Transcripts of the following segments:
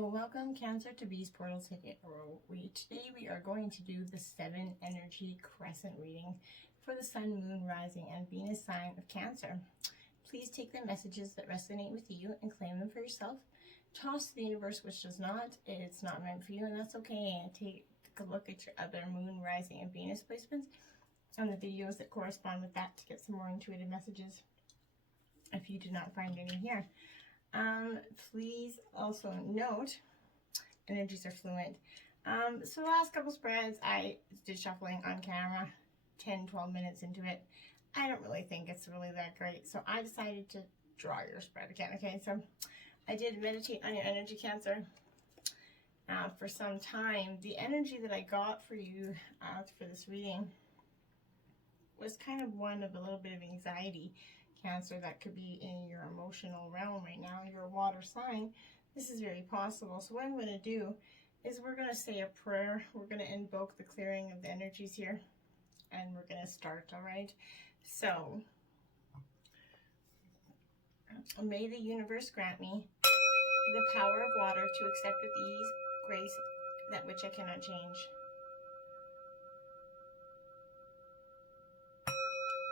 Welcome Cancer to Bees Portal Ticket. Today we are going to do the 7 energy crescent reading for the Sun, Moon, Rising, and Venus sign of Cancer. Please take the messages that resonate with you and claim them for yourself. Toss to the universe which does not. It's not meant for you, and that's okay. Take a look at your other Moon, Rising, and Venus placements and the videos that correspond with that to get some more intuitive messages if you do not find any here. Please also note, energies are fluent. So the last couple spreads, I did shuffling on camera, 10-12 minutes into it. I don't really think it's really that great, so I decided to draw your spread again. Okay, so I did meditate on your energy, Cancer, for some time. The energy that I got for you for this reading was kind of one of a little bit of anxiety, Cancer. That could be in your emotional realm right now. You're a water sign. This is very possible. So what I'm going to do is we're going to say a prayer. We're going to invoke the clearing of the energies here, and we're going to start. All right, so may the universe grant me the power of water to accept with ease, grace, that which I cannot change.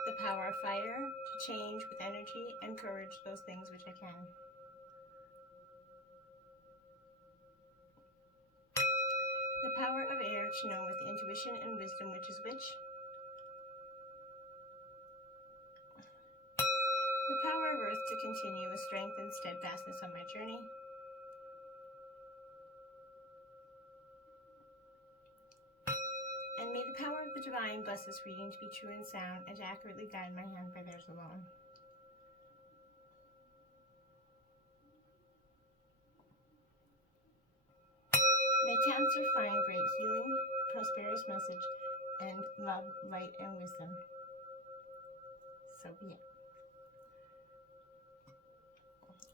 The power of fire to change with energy and courage those things which I can. The power of air to know with intuition and wisdom which is which. The power of earth to continue with strength and steadfastness on my journey. And may the power of the divine bless this reading to be true and sound, and to accurately guide my hand by theirs alone. May Cancer find great healing, prosperous message, and love, light, and wisdom. So be it.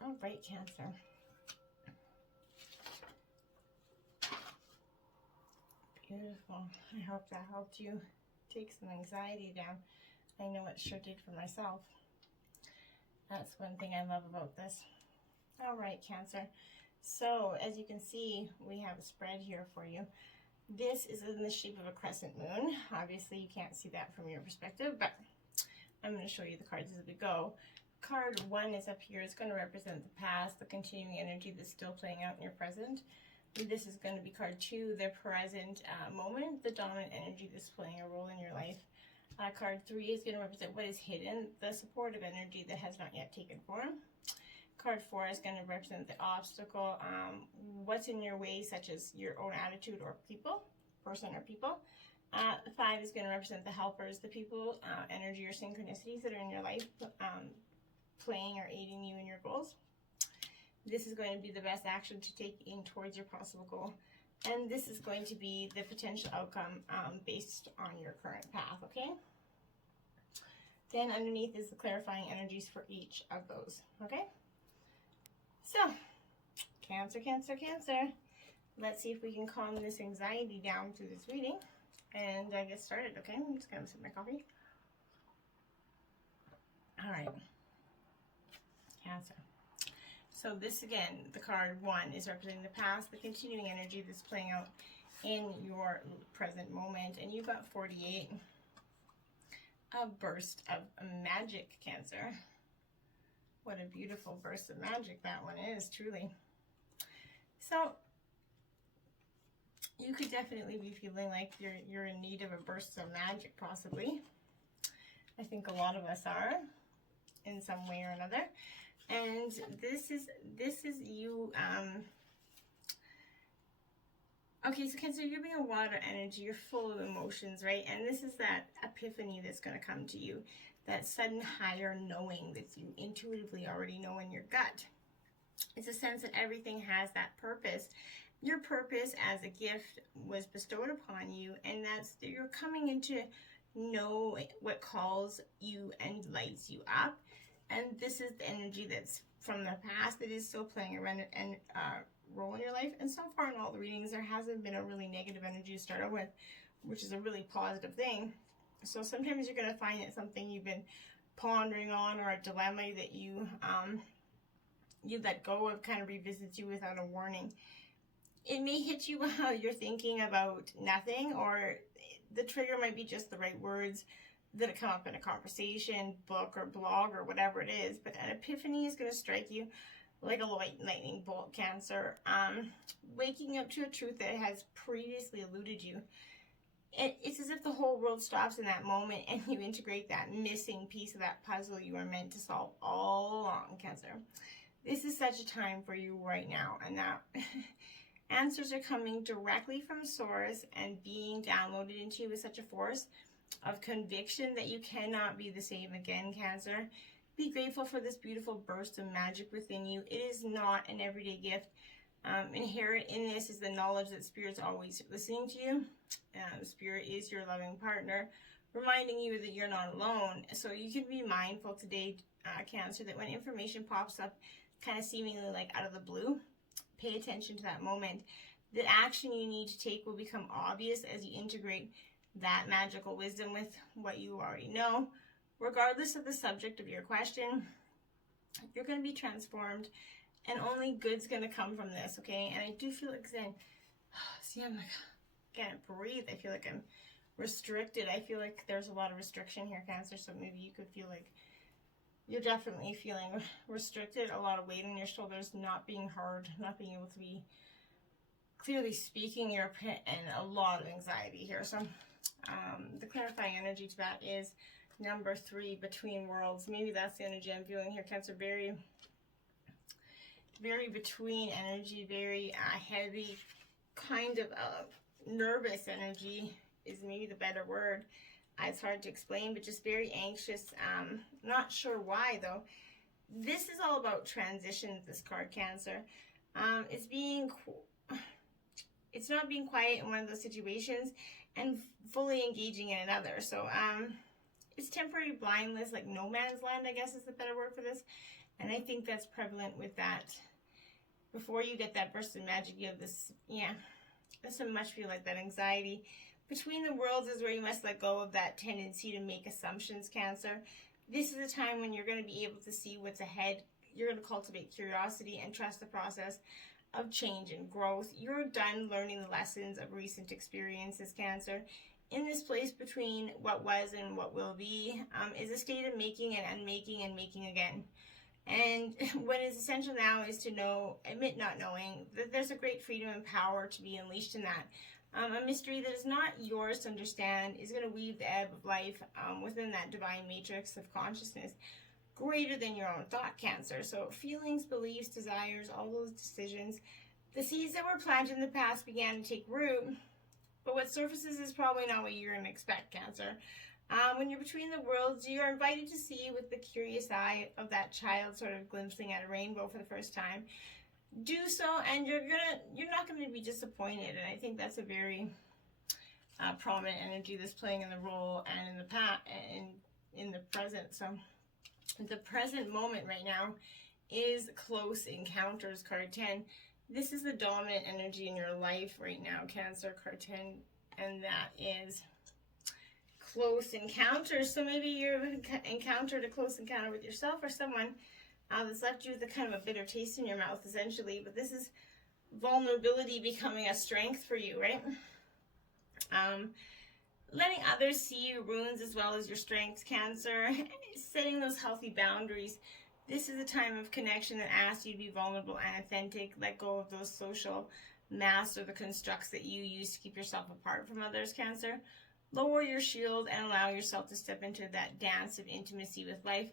All right, Cancer. Beautiful. I hope that helped you take some anxiety down. I know it sure did for myself. That's one thing I love about this. All right, Cancer. So as you can see, we have a spread here for you. This is in the shape of a crescent moon. Obviously, you can't see that from your perspective, but I'm going to show you the cards as we go. Card 1 is up here. It's going to represent the past, the continuing energy that's still playing out in your present. This is going to be card 2, the present moment, the dominant energy that's playing a role in your life. Card 3 is going to represent what is hidden, the supportive energy that has not yet taken form. Card 4 is going to represent the obstacle, what's in your way, such as your own attitude or person or people. 5 is going to represent the helpers, the people, energy or synchronicities that are in your life, playing or aiding you in your goals. This is going to be the best action to take in towards your possible goal. And this is going to be the potential outcome based on your current path, okay? Then underneath is the clarifying energies for each of those, okay? So, Cancer, Cancer, Cancer. Let's see if we can calm this anxiety down through this reading and get started, okay? I'm just going to sip my coffee. All right, Cancer. So this again, the card 1 is representing the past, the continuing energy that's playing out in your present moment. And you've got 48. A burst of magic, Cancer. What a beautiful burst of magic that one is, truly. So you could definitely be feeling like you're in need of a burst of magic, possibly. I think a lot of us are in some way or another. And this is you. Okay, so Cancer, you're being a water energy. You're full of emotions, right? And this is that epiphany that's going to come to you, that sudden higher knowing that you intuitively already know in your gut. It's a sense that everything has that purpose. Your purpose as a gift was bestowed upon you, and that's you're coming into know what calls you and lights you up. And this is the energy that's from the past that is still playing a role in your life. And so far in all the readings, there hasn't been a really negative energy to start out with, which is a really positive thing. So sometimes you're going to find it something you've been pondering on, or a dilemma that you let go of kind of revisits you without a warning. it may hit you while you're thinking about nothing, or the trigger might be just the right words that come up in a conversation, book, or blog, or whatever it is. But an epiphany is going to strike you like a lightning bolt, Cancer. Waking up to a truth that has previously eluded you. It's as if the whole world stops in that moment and you integrate that missing piece of that puzzle you were meant to solve all along, Cancer. This is such a time for you right now, and that answers are coming directly from source and being downloaded into you with such a force of conviction that you cannot be the same again, Cancer. Be grateful for this beautiful burst of magic within you. It is not an everyday gift. Inherent in this is the knowledge that Spirit's always listening to you. Spirit is your loving partner, reminding you that you're not alone. So you can be mindful today, Cancer, that when information pops up kind of seemingly like out of the blue, pay attention to that moment. The action you need to take will become obvious as you integrate that magical wisdom with what you already know. Regardless of the subject of your question, you're going to be transformed, and only good's going to come from this, okay? And I do feel like then, see, I'm like, I can't breathe. I feel like I'm restricted. I feel like there's a lot of restriction here, Cancer, so maybe you could feel like you're definitely feeling restricted, a lot of weight on your shoulders, not being heard, not being able to be clearly speaking your opinion, and a lot of anxiety here. So the clarifying energy to that is number 3, between worlds. Maybe that's the energy I'm feeling here, Cancer. Very, very between energy, very heavy, kind of nervous energy is maybe the better word. It's hard to explain, but just very anxious. Not sure why, though. This is all about transition, this card, Cancer. It's not being quiet in one of those situations and fully engaging in another. So it's temporary blindness, like no man's land, I guess is the better word for this. And I think that's prevalent with that. Before you get that burst of magic, you have this, this so much feel like that anxiety. Between the worlds is where you must let go of that tendency to make assumptions, Cancer. This is a time when you're going to be able to see what's ahead. You're going to cultivate curiosity and trust the process of change and growth. You're done learning the lessons of recent experiences, Cancer. In this place between what was and what will be is a state of making and unmaking and making again. And what is essential now is to admit not knowing, that there's a great freedom and power to be unleashed in that. A mystery that is not yours to understand is going to weave the ebb of life within that divine matrix of consciousness, greater than your own thought, Cancer. So feelings, beliefs, desires, all those decisions, the seeds that were planted in the past began to take root, but what surfaces is probably not what you're going to expect, Cancer. When you're between the worlds, you're invited to see with the curious eye of that child sort of glimpsing at a rainbow for the first time. Do so, and you're not going to be disappointed. And I think that's a very prominent energy that's playing in the role and in the past and in the present. So the present moment right now is Close Encounters, card 10. This is the dominant energy in your life right now, Cancer, card 10, and that is close encounters. So maybe you've encountered a close encounter with yourself or someone that's left you with a kind of a bitter taste in your mouth, essentially. But this is vulnerability becoming a strength for you, right? Letting others see your wounds as well as your strengths, Cancer. Setting those healthy boundaries. This is a time of connection that asks you to be vulnerable and authentic. Let go of those social masks or the constructs that you use to keep yourself apart from others, Cancer. Lower your shield and allow yourself to step into that dance of intimacy with life.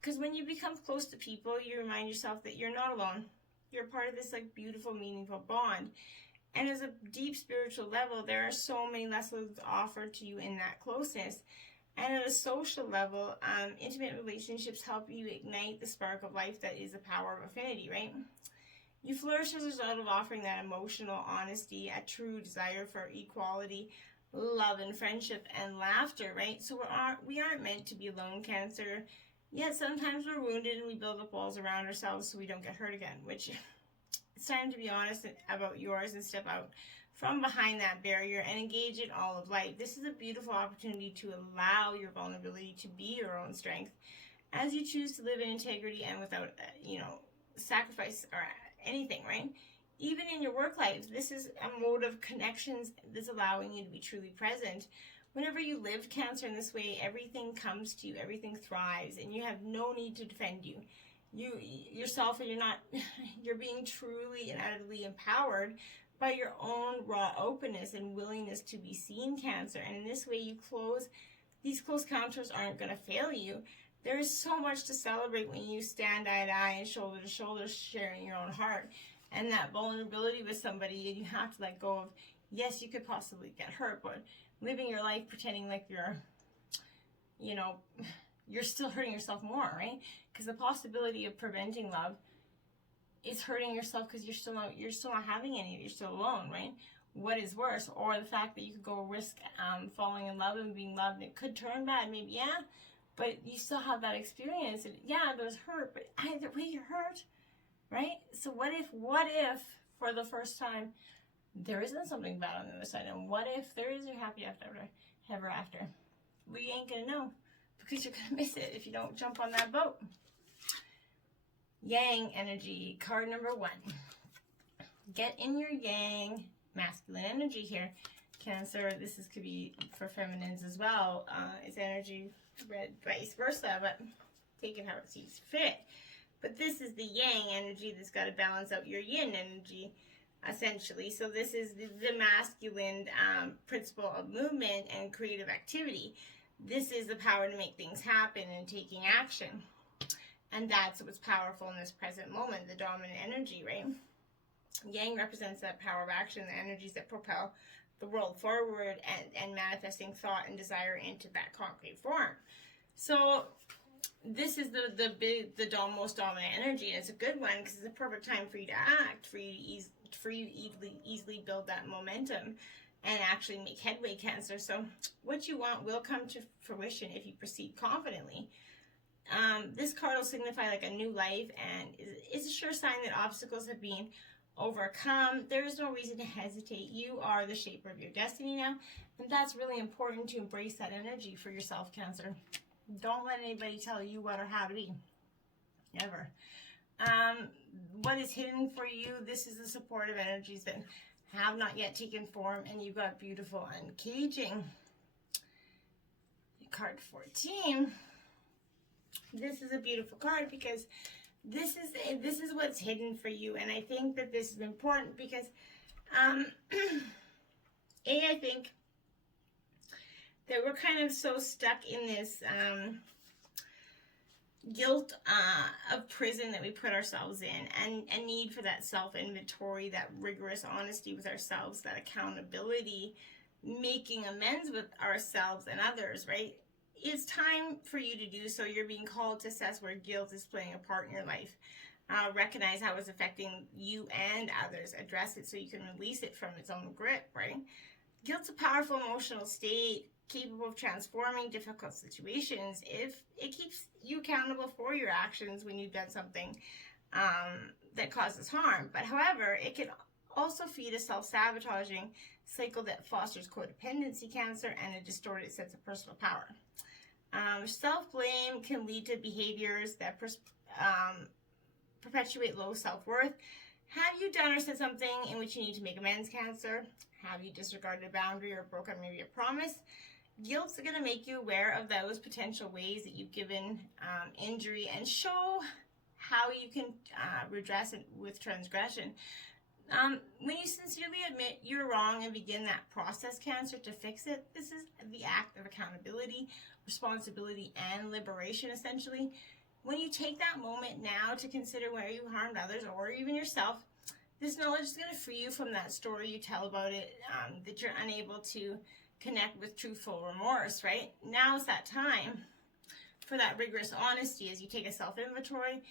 Because when you become close to people, you remind yourself that you're not alone. You're part of this like beautiful, meaningful bond. And as a deep spiritual level, there are so many lessons offered to you in that closeness. And at a social level, intimate relationships help you ignite the spark of life that is the power of affinity, right? You flourish as a result of offering that emotional honesty, a true desire for equality, love and friendship and laughter, right? So we aren't meant to be alone, Cancer. Yet sometimes we're wounded and we build up walls around ourselves so we don't get hurt again, which it's time to be honest about yours and step out from behind that barrier and engage in all of life. This is a beautiful opportunity to allow your vulnerability to be your own strength as you choose to live in integrity and without, sacrifice or anything, right? even in your work life, this is a mode of connections that's allowing you to be truly present. Whenever you live Cancer in this way, everything comes to you, everything thrives, and you have no need to defend you. Yourself, and you're being truly and utterly empowered by your own raw openness and willingness to be seen, Cancer. And in this way, these close encounters aren't going to fail you. There is so much to celebrate when you stand eye to eye and shoulder to shoulder, sharing your own heart. And that vulnerability with somebody, and you have to let go of, yes, you could possibly get hurt, but living your life pretending like you're still hurting yourself more, right? Because the possibility of preventing love is hurting yourself, because you're still not having any, you're still alone, right? What is worse? Or the fact that you could go risk falling in love and being loved, and it could turn bad, maybe, yeah, but you still have that experience, and yeah, there's hurt, but either way you're hurt, right? So what if for the first time there isn't something bad on the other side, and what if there is your happy ever after? We ain't gonna know, because you're gonna miss it if you don't jump on that boat. Yang energy, card number 1. Get in your yang, masculine energy here, Cancer. This could be for feminines as well. It's energy read vice versa, but take it how it sees fit. But this is the yang energy that's got to balance out your yin energy, essentially. So this is the masculine principle of movement and creative activity. This is the power to make things happen and taking action. And that's what's powerful in this present moment, the dominant energy, right? Yang represents that power of action, the energies that propel the world forward and manifesting thought and desire into that concrete form. So this is the most dominant energy, and it's a good one because it's a perfect time for you to act, for you to easily build that momentum and actually make headway, Cancer. So what you want will come to fruition if you proceed confidently. This card will signify like a new life, and is a sure sign that obstacles have been overcome. There is no reason to hesitate. You are the shaper of your destiny now, and that's really important to embrace that energy for yourself, Cancer. Don't let anybody tell you what or how to be, ever. What is hidden for you? This is the supportive energies that have not yet taken form, and you've got beautiful uncaging. Card 14. This is a beautiful card because this is what's hidden for you, and I think that this is important because I think that we're kind of so stuck in this guilt of prison that we put ourselves in, and a need for that self-inventory, that rigorous honesty with ourselves, that accountability, making amends with ourselves and others, right? It's time for you to do so. You're being called to assess where guilt is playing a part in your life. Recognize how it's affecting you and others. Address it so you can release it from its own grip, right? Guilt's a powerful emotional state capable of transforming difficult situations if it keeps you accountable for your actions when you've done something that causes harm. But however, it can also feed a self-sabotaging cycle that fosters codependency, Cancer, and a distorted sense of personal power. Self-blame can lead to behaviors that perpetuate low self-worth. Have you done or said something in which you need to make amends, Cancer? Have you disregarded a boundary or broken maybe a promise? Guilt's going to make you aware of those potential ways that you've given injury and show how you can redress it with transgression. When you sincerely admit you're wrong and begin that process, Cancer, to fix it, this is the act of accountability, responsibility, and liberation, essentially. When you take that moment now to consider where you harmed others or even yourself, this knowledge is going to free you from that story you tell about it, that you're unable to connect with truthful remorse, right? Now is that time for that rigorous honesty as you take a self-inventory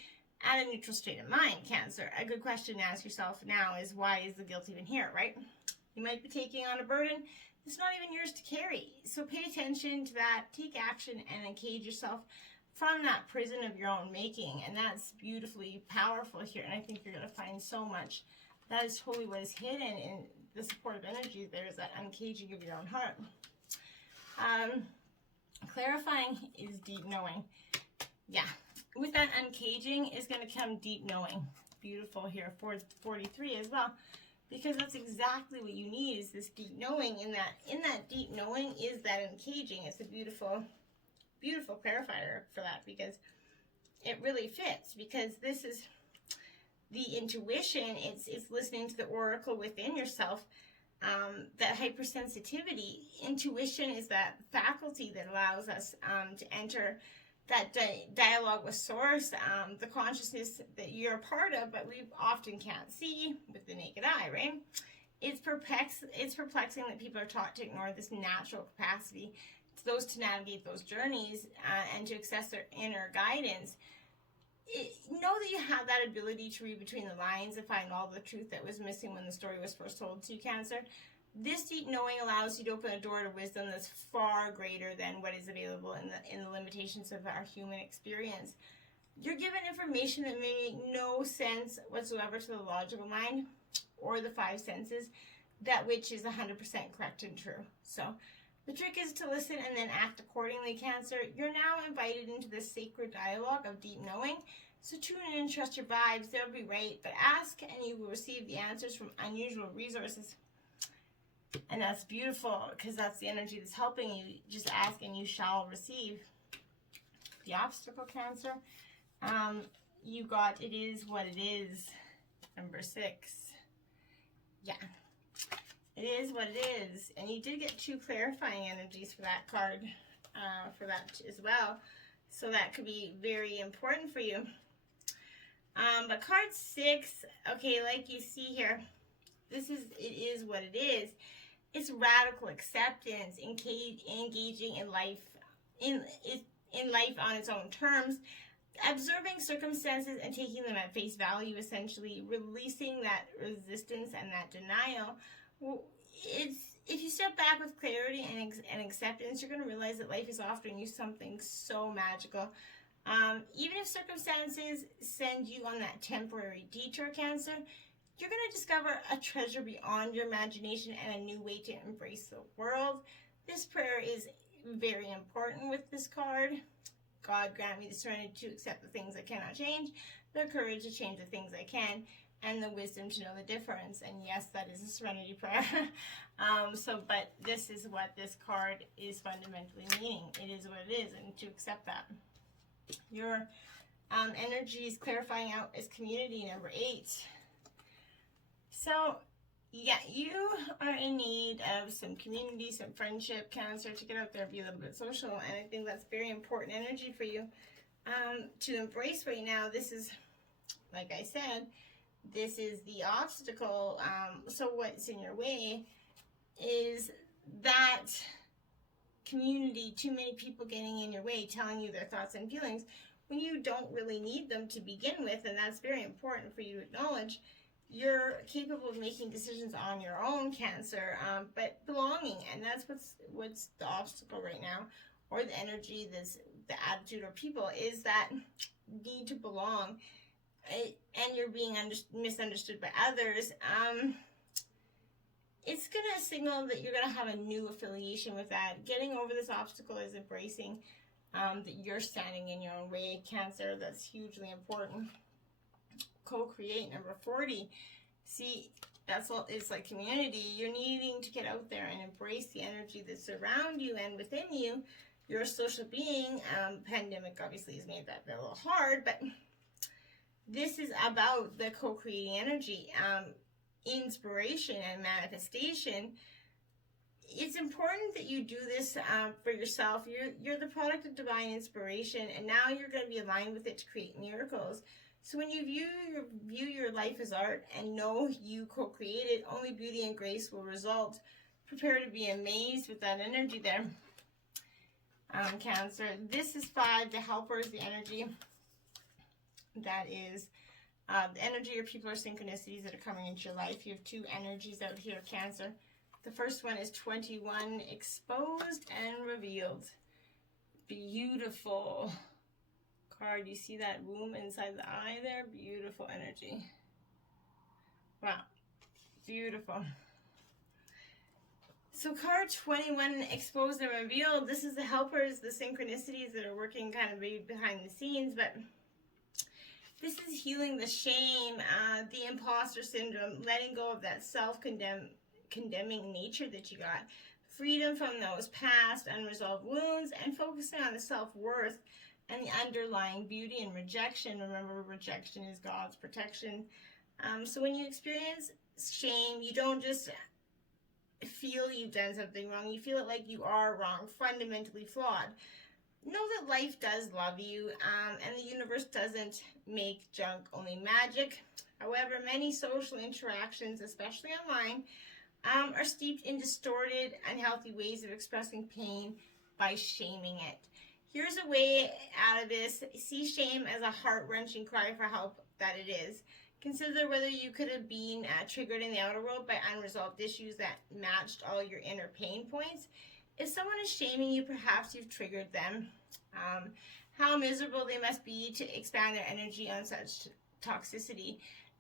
at a neutral state of mind, Cancer. A good question to ask yourself now is, why is the guilt even here, right? You might be taking on a burden that's not even yours to carry. So pay attention to that, take action, and engage yourself from that prison of your own making. And that's beautifully powerful here. And I think you're going to find so much. That is totally what is hidden in the supportive energy. There is that uncaging of your own heart. Clarifying is deep knowing. Yeah. With that uncaging is going to come deep knowing. beautiful here for 43 as well, because that's exactly what you need, is this deep knowing. In that deep knowing is that encaging. It's a beautiful, beautiful clarifier for that, because it really fits, because this is the intuition. It's listening to the oracle within yourself. That hypersensitivity, intuition is that faculty that allows us to enter that dialogue with source, the consciousness that you're a part of, but we often can't see with the naked eye, right? It's perplexing that people are taught to ignore this natural capacity to navigate those journeys and to access their inner guidance. Know that you have that ability to read between the lines and find all the truth that was missing when the story was first told to you, Cancer. This deep knowing allows you to open a door to wisdom that's far greater than what is available in the limitations of our human experience. You're given information that may make no sense whatsoever to the logical mind or the five senses, that which is 100% correct and true. So the trick is to listen and then act accordingly, Cancer. You're now invited into this sacred dialogue of deep knowing. So tune in and trust your vibes. They'll be right, but ask and you will receive the answers from unusual resources. And that's beautiful, because that's the energy that's helping you. Just ask and you shall receive. The obstacle, Cancer. You got it is what it is. Number 6. Yeah. It is what it is. And you did get 2 clarifying energies for that card, for that as well. So that could be very important for you. But card 6, okay, like you see here, it is what it is. It's radical acceptance, engaging in life, in life on its own terms, observing circumstances and taking them at face value, essentially releasing that resistance and that denial. If you step back with clarity and acceptance, you're going to realize that life is offering you something so magical. Even if circumstances send you on that temporary detour, Cancer, you're going to discover a treasure beyond your imagination and a new way to embrace the world. This prayer is very important with this card. God, grant me the serenity to accept the things I cannot change, the courage to change the things I can, and the wisdom to know the difference. And yes, that is a serenity prayer. But this is what this card is fundamentally meaning. It is what it is, and to accept that. Your energy is clarifying out as community, number 8. So, yeah, you are in need of some community, some friendship, Cancer, to get out there and be a little bit social. And I think that's very important energy for you to embrace right now. This is, like I said, this is the obstacle. So what's in your way is that community, too many people getting in your way, telling you their thoughts and feelings when you don't really need them to begin with. And that's very important for you to acknowledge. You're capable of making decisions on your own, Cancer, but belonging, and that's what's the obstacle right now, or the energy, the attitude, or people, is that need to belong, and you're being misunderstood by others. It's going to signal that you're going to have a new affiliation with that. Getting over this obstacle is embracing that you're standing in your own way, Cancer. That's hugely important. Co-create, number 40. See, that's all. It's like community. You're needing to get out there and embrace the energy that's around you and within you. You're a social being. Pandemic obviously has made that a little hard, but this is about the co-creating energy, inspiration and manifestation. It's important that you do this for yourself. You're the product of divine inspiration, and now you're going to be aligned with it to create miracles. So when you view your life as art and know you co-created, only beauty and grace will result. Prepare to be amazed with that energy there, Cancer. This is 5, the helpers, the energy. That is the energy or people or synchronicities that are coming into your life. You have 2 energies out here, Cancer. The first one is 21, exposed and revealed. Beautiful card. You see that womb inside the eye there? Beautiful energy. Wow. Beautiful. So card 21, exposed and revealed. This is the helpers, the synchronicities that are working kind of behind the scenes, but This is healing the shame, the imposter syndrome, letting go of that self-condemning nature that you got. Freedom from those past unresolved wounds and focusing on the self-worth and the underlying beauty and rejection. Remember, rejection is God's protection. So when you experience shame, you don't just feel you've done something wrong. You feel it like you are wrong, fundamentally flawed. Know that life does love you, and the universe doesn't make junk, only magic. However, many social interactions, especially online, are steeped in distorted, unhealthy ways of expressing pain by shaming it. Here's a way out of this. See shame as a heart-wrenching cry for help that it is. Consider whether you could have been triggered in the outer world by unresolved issues that matched all your inner pain points. If someone is shaming you, perhaps you've triggered them. How miserable they must be to expand their energy on such toxicity.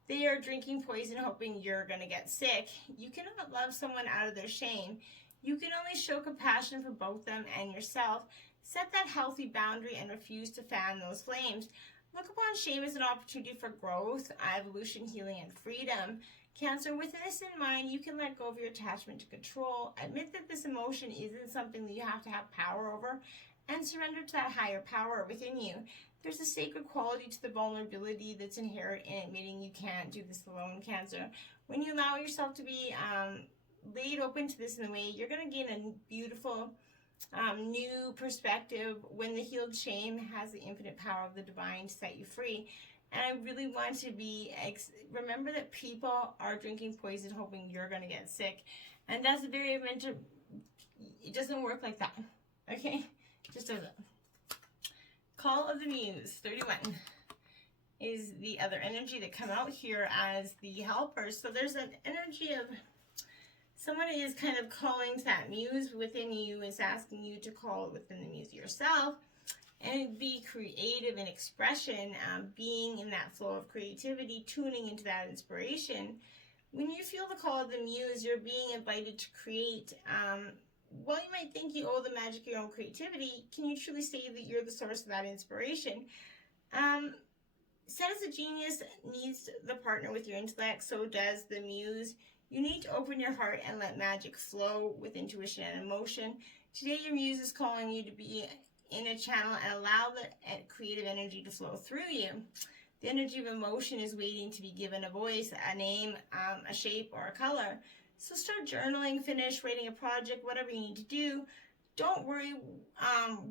They are drinking poison hoping you're going to get sick. You cannot love someone out of their shame. You can only show compassion for both them and yourself. Set that healthy boundary and refuse to fan those flames. Look upon shame as an opportunity for growth, evolution, healing, and freedom. Cancer, with this in mind, you can let go of your attachment to control. Admit that this emotion isn't something that you have to have power over, and surrender to that higher power within you. There's a sacred quality to the vulnerability that's inherent in admitting you can't do this alone, Cancer. When you allow yourself to be laid open to this in a way, you're going to gain a beautiful new perspective when the healed shame has the infinite power of the divine to set you free. And I really want to remember that people are drinking poison hoping you're going to get sick. And that's very mental. It doesn't work like that. Okay? It just doesn't. Call of the Muse, 31, is the other energy that come out here as the helpers. So there's an energy of someone is kind of calling to that muse within you, is asking you to call within the muse yourself and be creative in expression, being in that flow of creativity, tuning into that inspiration. When you feel the call of the muse, you're being invited to create. While you might think you owe the magic of your own creativity, can you truly say that you're the source of that inspiration? Said as a genius needs the partner with your intellect, so does the muse. You need to open your heart and let magic flow with intuition and emotion. Today your muse is calling you to be in a channel and allow the creative energy to flow through you. The energy of emotion is waiting to be given a voice, a name, a shape, or a color. So start journaling, finish writing a project, whatever you need to do. Don't worry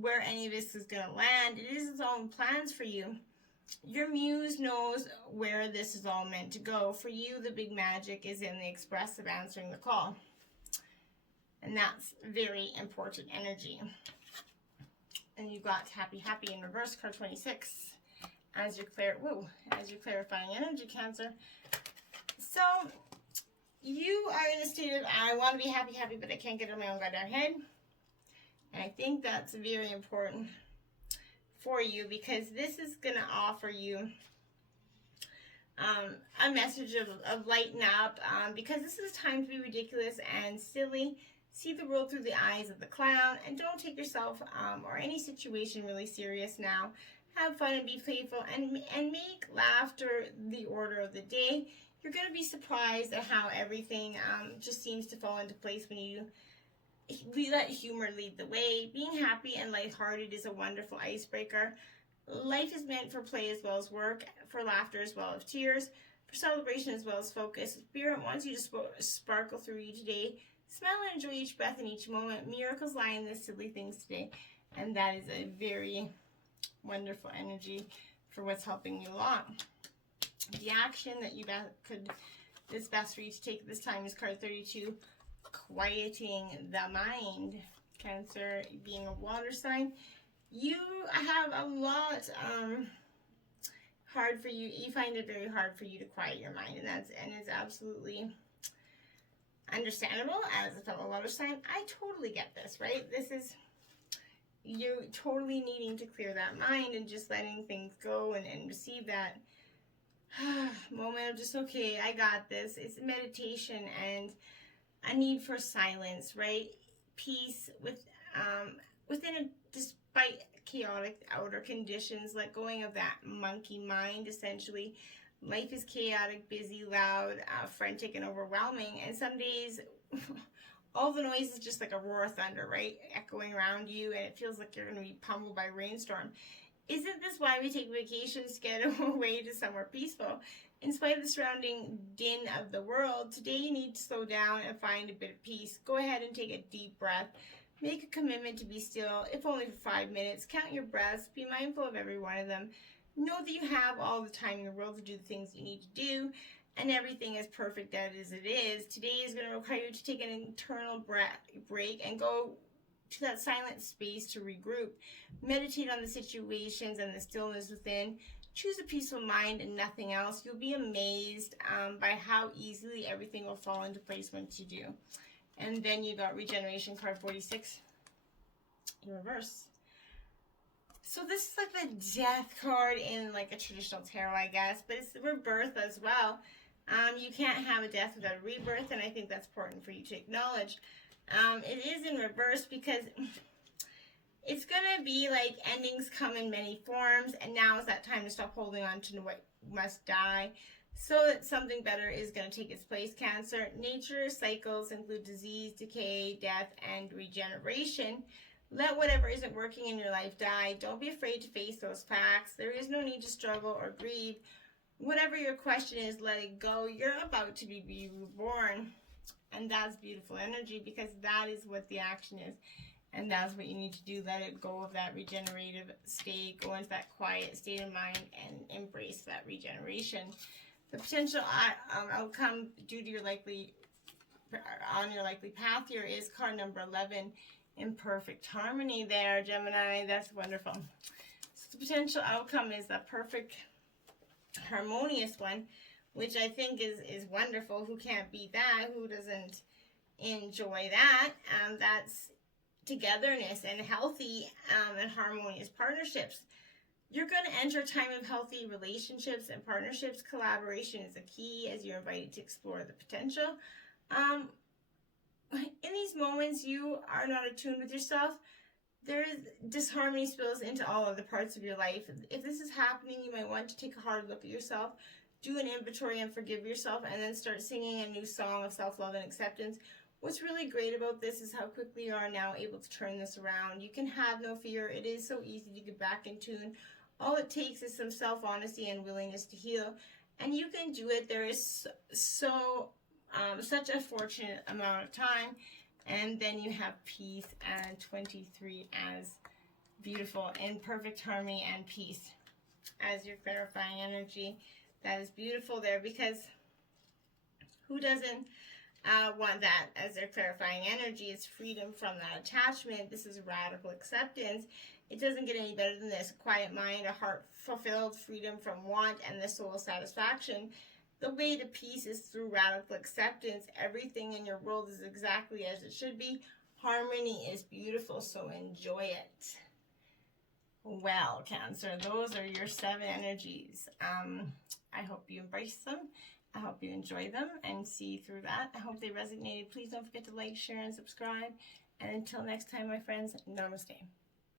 where any of this is going to land. It is its own plans for you. Your muse knows where this is all meant to go. For you, the big magic is in the expressive answering the call. And that's very important energy. And you've got Happy Happy in reverse, card 26, as your clarifying energy, Cancer. So you are in a state of, I want to be happy, but I can't get it in my own goddamn head. And I think that's very important for you, because this is going to offer you a message of lighten up, because this is time to be ridiculous and silly. See the world through the eyes of the clown, and don't take yourself or any situation really serious now. Have fun and be playful, and make laughter the order of the day. You're going to be surprised at how everything just seems to fall into place when you let humor lead the way. Being happy and lighthearted is a wonderful icebreaker. Life is meant for play as well as work, for laughter as well as tears, for celebration as well as focus. Spirit wants you to sparkle through you today. Smile and enjoy each breath and each moment. Miracles lie in the silly things today. And that is a very wonderful energy for what's helping you along. The action that is best for you to take this time is card 32, quieting the mind. Cancer, being a water sign, you have a lot hard for you. You find it very hard for you to quiet your mind, and it's absolutely understandable as a fellow water sign. I totally get this, right? This is you totally needing to clear that mind and just letting things go and receive that moment of just, okay, I got this. It's meditation and a need for silence, right? Peace within despite chaotic outer conditions, let going of that monkey mind, essentially. Life is chaotic, busy, loud, frantic, and overwhelming. And some days, all the noise is just like a roar of thunder, right? Echoing around you, and it feels like you're going to be pummeled by a rainstorm. Isn't this why we take vacations to get away to somewhere peaceful? In spite of the surrounding din of the world, today you need to slow down and find a bit of peace. Go ahead and take a deep breath. Make a commitment to be still, if only for 5 minutes. Count your breaths. Be mindful of every one of them. Know that you have all the time in the world to do the things you need to do, and everything is perfect as it is. Today is going to require you to take an internal break and go to that silent space to regroup. Meditate on the situations and the stillness within. Choose a peaceful mind and nothing else. You'll be amazed by how easily everything will fall into place once you do. And then you got regeneration card 46 in reverse. So this is like the death card in like a traditional tarot, I guess, but it's the rebirth as well. You can't have a death without a rebirth, and I think that's important for you to acknowledge. It is in reverse because it's going to be like endings come in many forms, and now is that time to stop holding on to what must die so that something better is going to take its place, Cancer. Nature cycles include disease, decay, death, and regeneration. Let whatever isn't working in your life die. Don't be afraid to face those facts. There is no need to struggle or grieve. Whatever your question is, let it go. You're about to be reborn. And that's beautiful energy, because that is what the action is. And that's what you need to do. Let it go of that regenerative state. Go into that quiet state of mind and embrace that regeneration. The potential outcome due to your likely path here is card number 11. In perfect harmony there, Gemini. That's wonderful. So the potential outcome is the perfect harmonious one, which I think is wonderful. Who can't beat that? Who doesn't enjoy that? That's togetherness and healthy and harmonious partnerships. You're going to enter a time of healthy relationships and partnerships. Collaboration is a key as you're invited to explore the potential. In these moments, you are not attuned with yourself. There is disharmony spills into all other parts of your life. If this is happening, you might want to take a hard look at yourself, do an inventory and forgive yourself, and then start singing a new song of self-love and acceptance. What's really great about this is how quickly you are now able to turn this around. You can have no fear. It is so easy to get back in tune. All it takes is some self-honesty and willingness to heal, and you can do it. There is such a fortunate amount of time. And then you have peace and 23 as beautiful, in perfect harmony and peace as your clarifying energy. That is beautiful there, because who doesn't want that as their clarifying energy? It's freedom from that attachment. This is radical acceptance. It doesn't get any better than this. A quiet mind, a heart fulfilled, freedom from want, and the soul satisfaction. The way to peace is through radical acceptance. Everything in your world is exactly as it should be. Harmony is beautiful, so enjoy it. Well, Cancer, those are your 7 energies. I hope you embrace them. I hope you enjoy them and see through that. I hope they resonated. Please don't forget to like, share, and subscribe. And until next time, my friends, namaste.